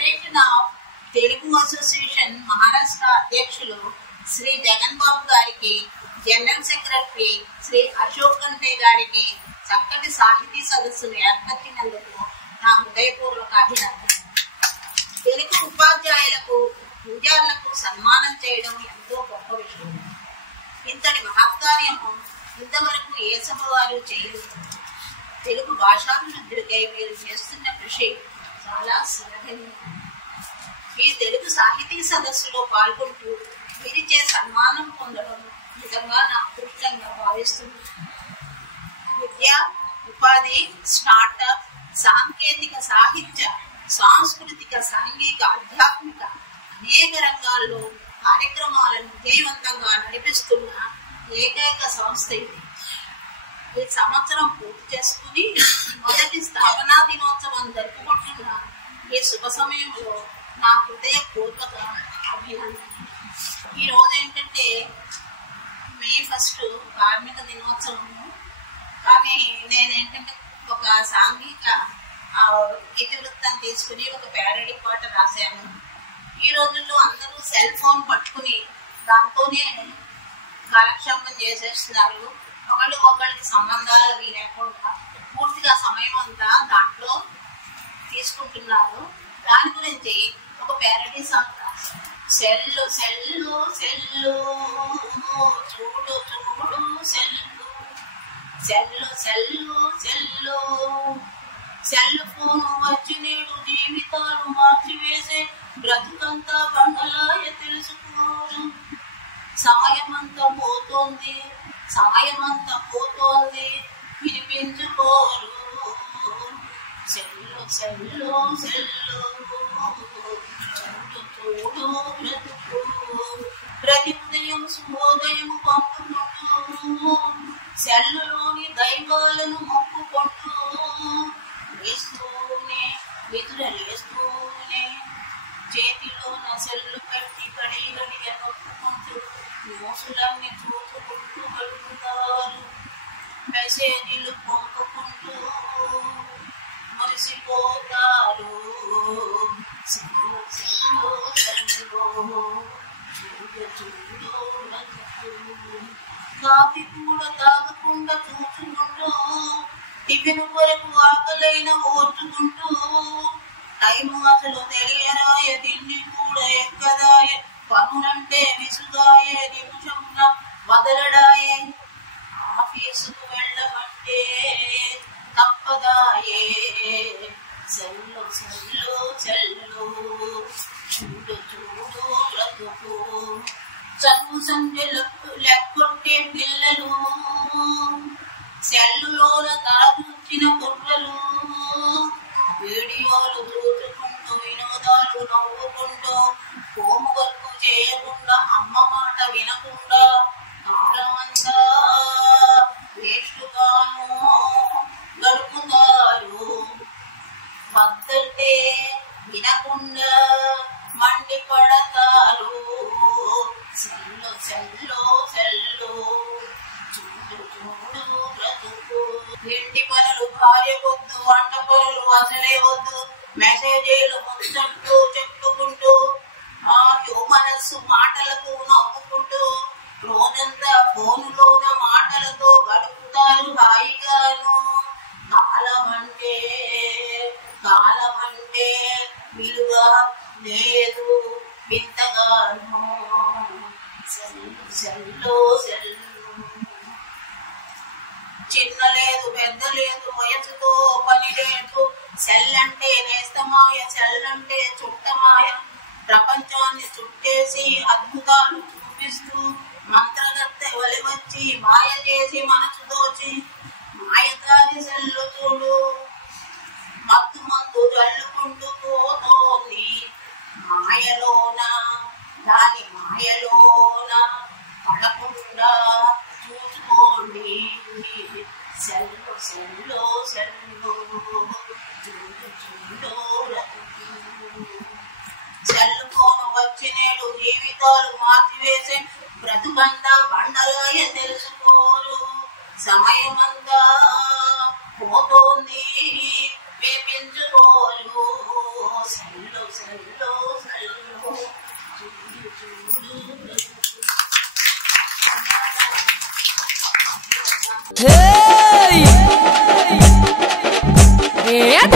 Federation of Telugu association Maharashtra అధ్యక్షులు శ్రీ జగన్ బాబు గారికి, general secretary Shri Ashok కంటే గారికి చక్కటి సాహితీ సదస్సును ఏర్పరిచినందుకు నా హృదయపూర్వక అభినందన. తెలుగు ఉపాధ్యాయులకు, పూజారులకు సన్మానం చేయడం ఎంతో గొప్ప విషయం. ఇంతటి మహత్కార్యము ఇంతవరకు ఏ సభ వారు చేయలేదు. తెలుగు భాషాభివృద్ధికై మీరు చేస్తున్న కృషి చాలా శ్లాఘనీయం. ఈ తెలుగు సాహితీ సదస్సులో పాల్గొంటూ మీరిచే సన్మానం పొందడం నిజంగా నా అదృష్టంగా భావిస్తుంది. విద్య, ఉపాధి, స్టార్టప్, సాంకేతిక, సాహిత్య, సాంస్కృతిక, సాంఘిక, ఆధ్యాత్మిక అనేక రంగాల్లో కార్యక్రమాలను విజయవంతంగా నడిపిస్తున్న ఏకైక సంస్థ ఇది. ఈ సంవత్సరం పూర్తి చేసుకుని మొదటి స్థాపనా దినోత్సవం జరుపుకుంటున్న ఈ శుభ సమయంలో నా హృదయపూర్వక అభినందన. ఈ రోజు ఏంటంటే మే 1 కార్మిక దినోత్సవము. కానీ నేనేంటంటే ఒక సాంఘిక ఇతివృత్తం తీసుకుని ఒక ప్యారడీ పాట రాశాను. ఈ రోజుల్లో అందరూ సెల్ ఫోన్ పట్టుకుని దాంతోనే కాలక్షేపం చేసేస్తున్నారు. ఒకళ్ళకి సంబంధాలు లేకుండా పూర్తిగా సమయం అంతా దాంట్లో తీసుకుంటున్నారు. దాని గురించి ఒక ప్యారడీ సాంగ్ రాశాను. సెల్లు సెల్లు సెల్లు చూడు చూడు cell, cell cell cell, cell phone వచ్చి నేడు జీవితాలు మార్చివేసే బ్రతుకంతా బండలాయ తెలుసుకోరు. సమయమంతా పోతోంది, సమయమంతా పోతోంది వినిపించుకోరు. సెల్లు సెల్లు సెల్లు చూడు బ్రతుకు, ప్రతి ఉదయం శుభోదయం పంపుకుంటూ సెల్లులోని దైవాలను మొక్కుకుంటూ లేస్తూనే నిద్రలేస్తూనే చేతిలోన సెల్లు పెట్టి గడి గడిగా నొప్పుకుంటూ మోసులన్నీ చూసుకుంటూ గడుపుతారు. మెసేజీలు పంపుకుంటూ మురిసిపోతారు. సెల్లు సెల్లు సెల్లు చూడు చూడు బ్రతుకు, కాఫీ కూడా తాగకుండా చూసుకుంటూ టిఫిన్ కొరకు ఆకలైన ఓర్చుకుంటూ టైము అసలు తెలియరాయ, తిండి కూడా ఎక్కదాయ, పనులంటే విసుగాయే, నిమిషంన వదలడాయే, ఆఫీసుకు వెళ్ళమంటే తప్పదాయే. సెల్లు సెల్లు సెల్లు చూడు చూడు బ్రతుకు, చదువు సంధ్యలకు లెక్కొట్టే పిల్లలు, సెల్లులోన తలదూచిన కుర్రలు, వీడియోలు చూసుకుంటూ వినోదాలు నవ్వుకుంటూ హోమ్ వర్క్ చేయకుండా అమ్మ మాట వినకుండా కాలమంతా వేస్టుగాను గడుపుతారు. వద్దంటే వినకుండా మండిపడతారు. సెల్లు సెల్లు సెల్లు చూడు చూడు బ్రతుకు, ఇంటి పనులు భార్య వద్దు, వంట పనులు అసలే వద్దు, మెసేజీలు ముచ్చట్టు చెప్పుకుంటూ మనస్సు మాటలకు నవ్వుకుంటూ రోజంతా ఫోనులోన మాటలతో గడుపుతారు హాయిగాను. కాలం అంటే విలువ లేదు వింతగాను. సెల్లు సెల్లు సెల్లు చిన్న లేదు పెద్ద లేదు, వయసుతో పని లేదు. సెల్లంటే నేస్తమాయ, సెల్లంటే చుట్టమాయ, ప్రపంచాన్ని చుట్టేసి అద్భుతాలు చూపిస్తూ మంత్రగత్తె వలి వచ్చి మాయ చేసి మనసు దోచి మాయదారి సెల్లు చూడు మత్తు మందు జల్లుకుంటూ పోతోంది మాయలోన. దాని మాయలోన పడకుండా చూసుకోండి. సెల్లు సెల్లు సెల్లు చూడు చూడు సెల్లు ఫోన్ వచ్చి నేడు జీవితాలు మార్చివేసే బ్రతుకంతా బండలాయ తెలుసుకోరు. సమయమంతా పోతోంది వినిపించుకోరు. Cell cell Hey! É,